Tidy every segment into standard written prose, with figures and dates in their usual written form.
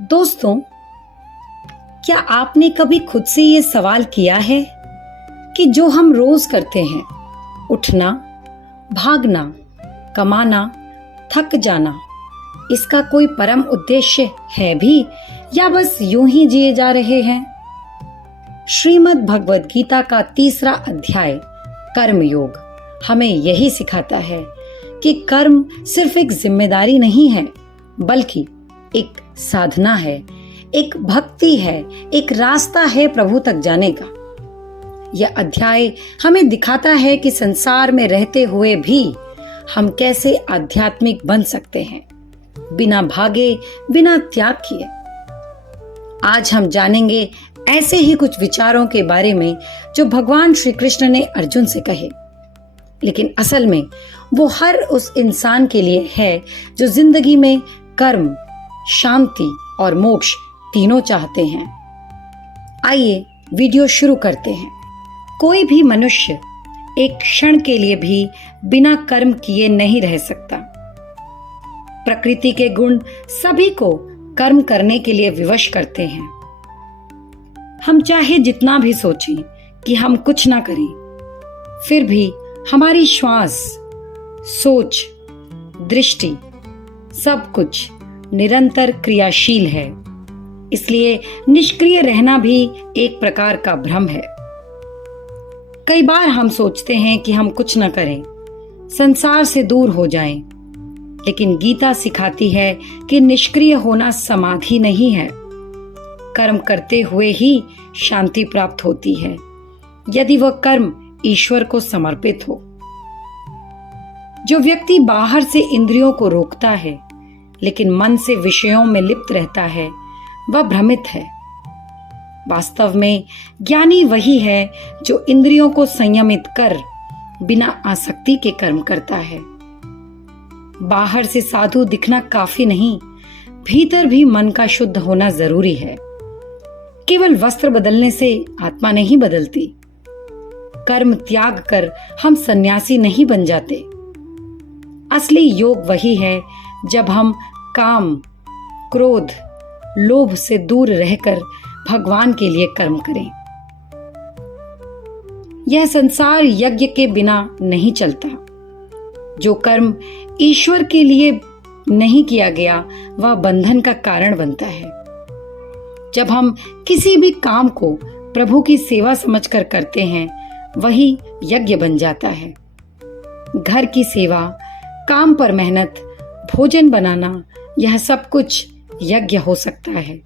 दोस्तों, क्या आपने कभी खुद से ये सवाल किया है कि जो हम रोज करते हैं, उठना, भागना, कमाना, थक जाना, इसका कोई परम उद्देश्य है भी या बस यूं ही जिए जा रहे हैं? श्रीमद् भगवद गीता का 3रा अध्याय कर्मयोग हमें यही सिखाता है कि कर्म सिर्फ एक जिम्मेदारी नहीं है, बल्कि एक साधना है, एक भक्ति है, एक रास्ता है प्रभु तक जाने का। यह अध्याय हमें दिखाता है कि संसार में रहते हुए भी हम कैसे आध्यात्मिक बन सकते हैं, बिना भागे, बिना त्याग किए। आज हम जानेंगे ऐसे ही कुछ विचारों के बारे में जो भगवान श्री कृष्ण ने अर्जुन से कहे, लेकिन असल में वो हर उस इंसान के लिए है जो जिंदगी में कर्म, शांति और मोक्ष तीनों चाहते हैं। आइए वीडियो शुरू करते हैं। कोई भी मनुष्य एक क्षण के लिए भी बिना कर्म किए नहीं रह सकता। प्रकृति के गुण सभी को कर्म करने के लिए विवश करते हैं। हम चाहे जितना भी सोचें कि हम कुछ ना करें, फिर भी हमारी श्वास, सोच, दृष्टि सब कुछ निरंतर क्रियाशील है। इसलिए निष्क्रिय रहना भी एक प्रकार का भ्रम है। कई बार हम सोचते हैं कि हम कुछ न करें, संसार से दूर हो जाएं, लेकिन गीता सिखाती है कि निष्क्रिय होना समाधि नहीं है। कर्म करते हुए ही शांति प्राप्त होती है, यदि वह कर्म ईश्वर को समर्पित हो। जो व्यक्ति बाहर से इंद्रियों को रोकता है लेकिन मन से विषयों में लिप्त रहता है, वह भ्रमित है। वास्तव में ज्ञानी वही है जो इंद्रियों को संयमित कर बिना आसक्ति के कर्म करता है। बाहर से साधु दिखना काफी नहीं, भीतर भी मन का शुद्ध होना जरूरी है। केवल वस्त्र बदलने से आत्मा नहीं बदलती। कर्म त्याग कर हम सन्यासी नहीं बन जाते। असली योग वही है जब हम काम, क्रोध, लोभ से दूर रहकर भगवान के लिए कर्म करें। यह संसार यज्ञ के बिना नहीं चलता। जो कर्म ईश्वर के लिए नहीं किया गया, वह बंधन का कारण बनता है। जब हम किसी भी काम को प्रभु की सेवा समझकर करते हैं, वही यज्ञ बन जाता है। घर की सेवा, काम पर मेहनत, भोजन बनाना, यह सब कुछ यज्ञ हो सकता है।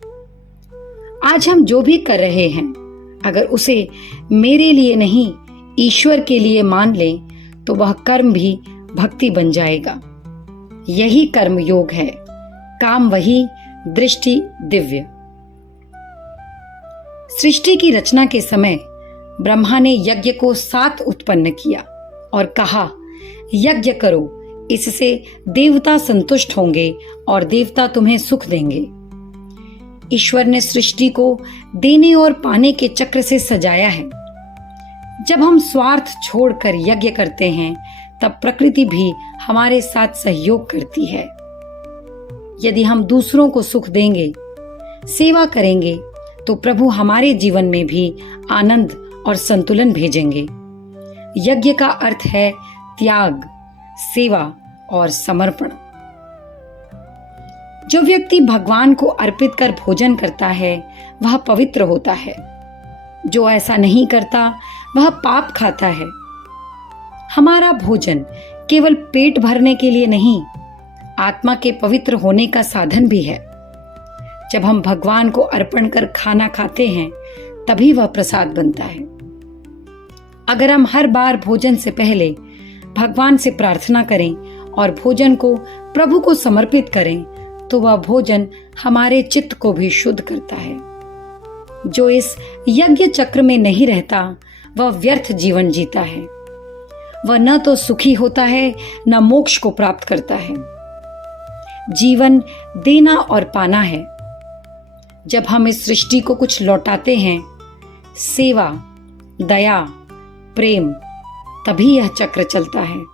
आज हम जो भी कर रहे हैं, अगर उसे मेरे लिए नहीं, ईश्वर के लिए मान लें, तो वह कर्म भी भक्ति बन जाएगा। यही कर्म योग है। काम वही, दृष्टि दिव्य। सृष्टि की रचना के समय ब्रह्मा ने यज्ञ को 7 उत्पन्न किया और कहा, यज्ञ करो, इससे देवता संतुष्ट होंगे और देवता तुम्हें सुख देंगे। ईश्वर ने सृष्टि को देने और पाने के चक्र से सजाया है। जब हम स्वार्थ छोड़कर यज्ञ करते हैं, तब प्रकृति भी हमारे साथ सहयोग करती है। यदि हम दूसरों को सुख देंगे, सेवा करेंगे, तो प्रभु हमारे जीवन में भी आनंद और संतुलन भेजेंगे। यज्ञ का अर्थ है त्याग, सेवा और समर्पण। जो व्यक्ति भगवान को अर्पित कर भोजन करता है, वह पवित्र होता है। जो ऐसा नहीं करता, वह पाप खाता है। हमारा भोजन केवल पेट भरने के लिए नहीं, आत्मा के पवित्र होने का साधन भी है। जब हम भगवान को अर्पण कर खाना खाते हैं, तभी वह प्रसाद बनता है। अगर हम हर बार भोजन से पहले भगवान से प्रार्थना करें और भोजन को प्रभु को समर्पित करें, तो वह भोजन हमारे चित्त को भी शुद्ध करता है। जो इस यज्ञ चक्र में नहीं रहता, वह व्यर्थ जीवन जीता है। वह न तो सुखी होता है, न मोक्ष को प्राप्त करता है। जीवन देना और पाना है। जब हम इस सृष्टि को कुछ लौटाते हैं, सेवा, दया, प्रेम, तभी यह चक्र चलता है।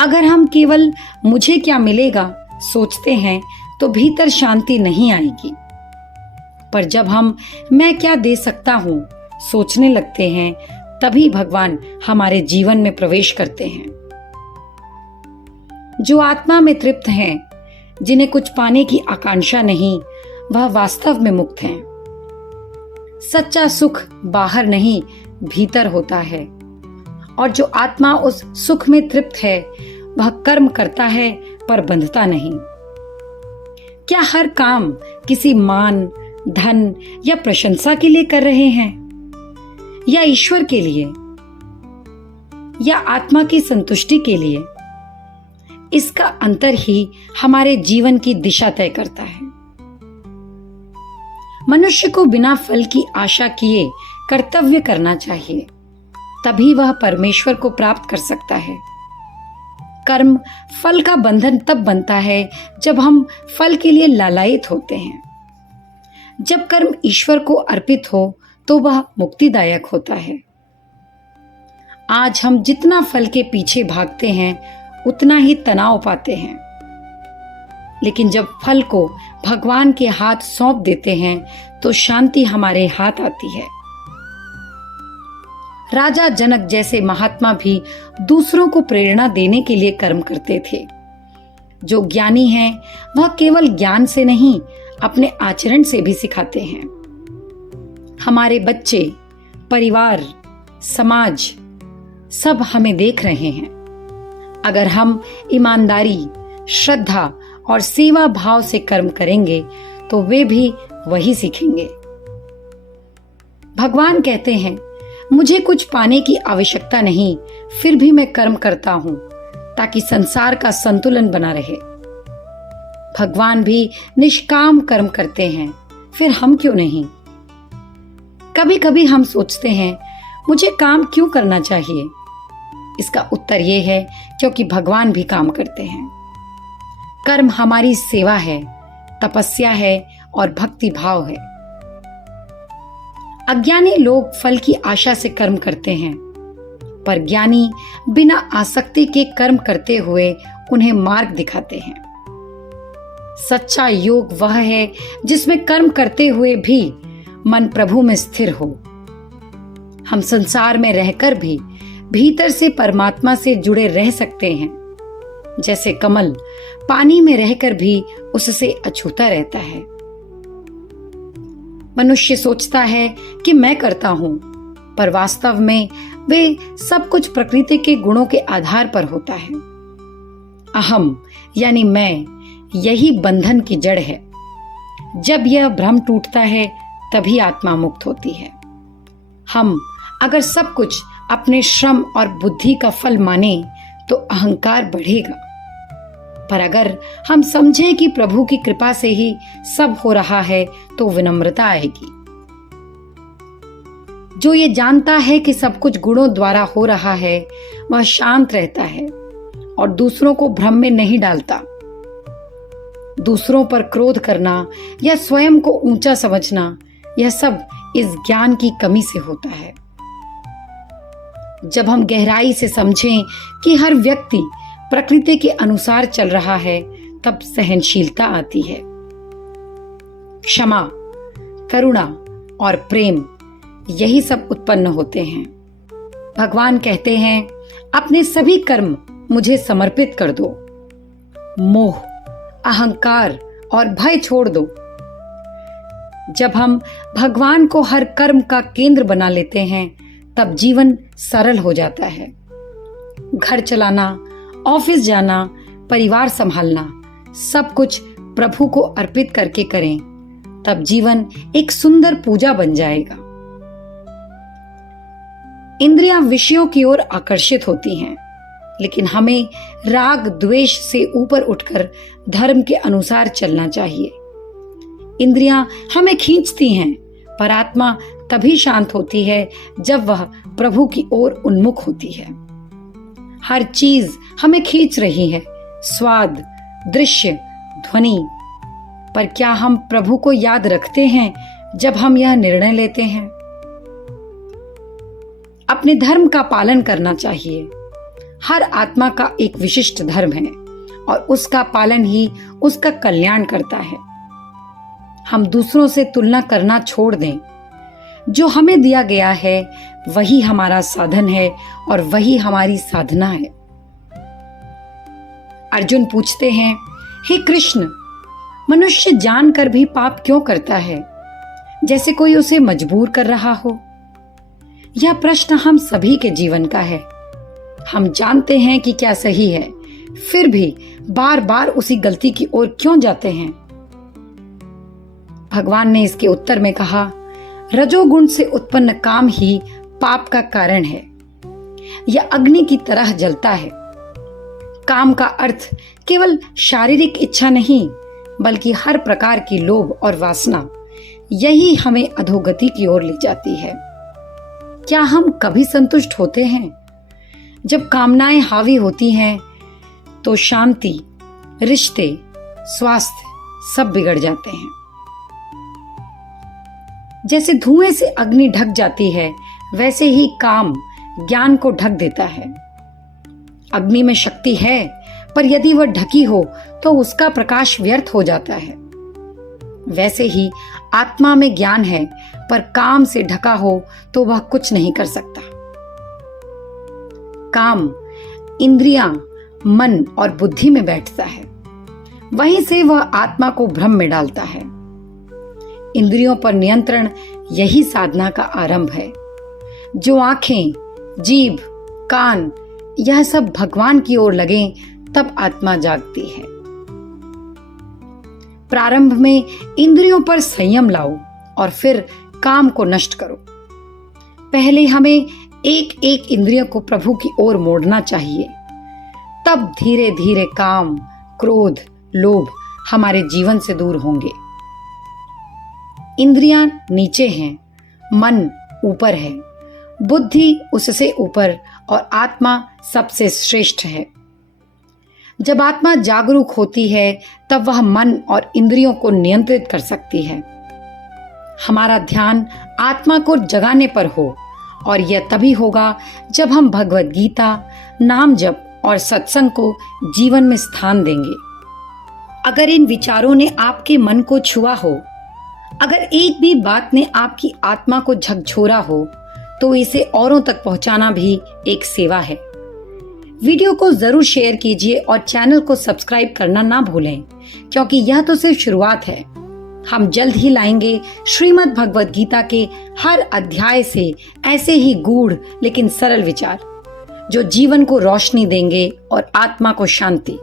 अगर हम केवल मुझे क्या मिलेगा सोचते हैं, तो भीतर शांति नहीं आएगी। पर जब हम मैं क्या दे सकता हूं सोचने लगते हैं, तभी भगवान हमारे जीवन में प्रवेश करते हैं। जो आत्मा में तृप्त हैं, जिन्हें कुछ पाने की आकांक्षा नहीं, वह वास्तव में मुक्त हैं। सच्चा सुख बाहर नहीं, भीतर होता है। और जो आत्मा उस सुख में तृप्त है, वह कर्म करता है पर बंधता नहीं। क्या हर काम किसी मान, धन या प्रशंसा के लिए कर रहे हैं, या ईश्वर के लिए, या आत्मा की संतुष्टि के लिए? इसका अंतर ही हमारे जीवन की दिशा तय करता है। मनुष्य को बिना फल की आशा किए कर्तव्य करना चाहिए, तभी वह परमेश्वर को प्राप्त कर सकता है। कर्म फल का बंधन तब बनता है जब हम फल के लिए लालायित होते हैं। जब कर्म ईश्वर को अर्पित हो तो वह मुक्तिदायक होता है। आज हम जितना फल के पीछे भागते हैं, उतना ही तनाव पाते हैं। लेकिन जब फल को भगवान के हाथ सौंप देते हैं, तो शांति हमारे हाथ आती है। राजा जनक जैसे महात्मा भी दूसरों को प्रेरणा देने के लिए कर्म करते थे। जो ज्ञानी हैं, वह केवल ज्ञान से नहीं, अपने आचरण से भी सिखाते हैं। हमारे बच्चे, परिवार, समाज सब हमें देख रहे हैं। अगर हम ईमानदारी, श्रद्धा और सेवा भाव से कर्म करेंगे, तो वे भी वही सीखेंगे। भगवान कहते हैं, मुझे कुछ पाने की आवश्यकता नहीं, फिर भी मैं कर्म करता हूं ताकि संसार का संतुलन बना रहे। भगवान भी निष्काम कर्म करते हैं, फिर हम क्यों नहीं? कभी कभी हम सोचते हैं, मुझे काम क्यों करना चाहिए? इसका उत्तर यह है, क्योंकि भगवान भी काम करते हैं। कर्म हमारी सेवा है, तपस्या है और भक्ति भाव है। अज्ञानी लोग फल की आशा से कर्म करते हैं, पर ज्ञानी बिना आसक्ति के कर्म करते हुए उन्हें मार्ग दिखाते हैं। सच्चा योग वह है जिसमें कर्म करते हुए भी मन प्रभु में स्थिर हो। हम संसार में रहकर भी भीतर से परमात्मा से जुड़े रह सकते हैं। जैसे कमल पानी में रहकर भी उससे अछूता रहता है। मनुष्य सोचता है कि मैं करता हूं, पर वास्तव में वे सब कुछ प्रकृति के गुणों के आधार पर होता है। अहम यानी मैं, यही बंधन की जड़ है। जब यह भ्रम टूटता है, तभी आत्मा मुक्त होती है। हम अगर सब कुछ अपने श्रम और बुद्धि का फल माने, तो अहंकार बढ़ेगा। पर अगर हम समझें कि प्रभु की कृपा से ही सब हो रहा है, तो विनम्रता आएगी। जो ये जानता है कि सब कुछ गुणों द्वारा हो रहा है, वह शांत रहता है और दूसरों को भ्रम में नहीं डालता। दूसरों पर क्रोध करना या स्वयं को ऊंचा समझना, यह सब इस ज्ञान की कमी से होता है। जब हम गहराई से समझें कि हर व्यक्ति प्रकृति के अनुसार चल रहा है, तब सहनशीलता आती है। क्षमा, करुणा और प्रेम, यही सब उत्पन्न होते हैं। भगवान कहते हैं, अपने सभी कर्म मुझे समर्पित कर दो। मोह, अहंकार और भय छोड़ दो। जब हम भगवान को हर कर्म का केंद्र बना लेते हैं, तब जीवन सरल हो जाता है। घर चलाना, ऑफिस जाना, परिवार संभालना, सब कुछ प्रभु को अर्पित करके करें, तब जीवन एक सुंदर पूजा बन जाएगा। इंद्रियां विषयों की ओर आकर्षित होती हैं, लेकिन हमें राग द्वेष से ऊपर उठकर धर्म के अनुसार चलना चाहिए। इंद्रियां हमें खींचती हैं, पर आत्मा तभी शांत होती है जब वह प्रभु की ओर उन्मुख होती है। हर चीज हमें खींच रही है, स्वाद, दृश्य, ध्वनि, पर क्या हम प्रभु को याद रखते हैं जब हम यह निर्णय लेते हैं? अपने धर्म का पालन करना चाहिए। हर आत्मा का एक विशिष्ट धर्म है और उसका पालन ही उसका कल्याण करता है। हम दूसरों से तुलना करना छोड़ दें। जो हमें दिया गया है वही हमारा साधन है और वही हमारी साधना है। अर्जुन पूछते हैं, हे कृष्ण, मनुष्य जानकर भी पाप क्यों करता है, जैसे कोई उसे मजबूर कर रहा हो? यह प्रश्न हम सभी के जीवन का है। हम जानते हैं कि क्या सही है, फिर भी बार बार उसी गलती की ओर क्यों जाते हैं? भगवान ने इसके उत्तर में कहा, रजोगुण से उत्पन्न काम ही पाप का कारण है। यह अग्नि की तरह जलता है। काम का अर्थ केवल शारीरिक इच्छा नहीं, बल्कि हर प्रकार की लोभ और वासना। यही हमें अधोगति की ओर ले जाती है। क्या हम कभी संतुष्ट होते हैं? जब कामनाएं हावी होती हैं तो शांति, रिश्ते, स्वास्थ्य सब बिगड़ जाते हैं। जैसे धुएं से अग्नि ढक जाती है, वैसे ही काम ज्ञान को ढक देता है। अग्नि में शक्ति है, पर यदि वह ढकी हो तो उसका प्रकाश व्यर्थ हो जाता है। वैसे ही आत्मा में ज्ञान है, पर काम से ढका हो तो वह कुछ नहीं कर सकता। काम इंद्रियां, मन और बुद्धि में बैठता है। वहीं से वह आत्मा को भ्रम में डालता है। इंद्रियों पर नियंत्रण यही साधना का आरंभ है। जो आंखें, जीभ, कान यह सब भगवान की ओर लगें, तब आत्मा जागती है। प्रारंभ में इंद्रियों पर संयम लाओ और फिर काम को नष्ट करो। पहले हमें एक एक इंद्रिय को प्रभु की ओर मोड़ना चाहिए। तब धीरे धीरे काम, क्रोध, लोभ हमारे जीवन से दूर होंगे। इंद्रियां नीचे हैं, मन ऊपर है, बुद्धि उससे ऊपर और आत्मा सबसे श्रेष्ठ है। जब आत्मा जागरूक होती है तब वह मन और इंद्रियों को नियंत्रित कर सकती है। हमारा ध्यान आत्मा को जगाने पर हो, और यह तभी होगा जब हम भगवत गीता, नाम जप और सत्संग को जीवन में स्थान देंगे। अगर इन विचारों ने आपके मन को छुआ हो, अगर एक भी बात ने आपकी आत्मा को झकझोरा हो, तो इसे औरों तक पहुंचाना भी एक सेवा है। वीडियो को जरूर शेयर कीजिए और चैनल को सब्सक्राइब करना ना भूलें, क्योंकि यह तो सिर्फ शुरुआत है। हम जल्द ही लाएंगे श्रीमद् भगवत गीता के हर अध्याय से ऐसे ही गूढ़ लेकिन सरल विचार, जो जीवन को रोशनी देंगे और आत्मा को शांति।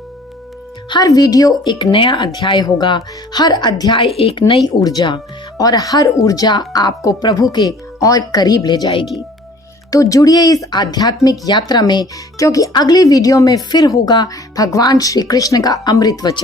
हर वीडियो एक नया अध्याय होगा, हर अध्याय एक नई ऊर्जा, और हर ऊर्जा आपको प्रभु के और करीब ले जाएगी। तो जुड़िए इस आध्यात्मिक यात्रा में, क्योंकि अगले वीडियो में फिर होगा भगवान श्री कृष्ण का अमृत वचन।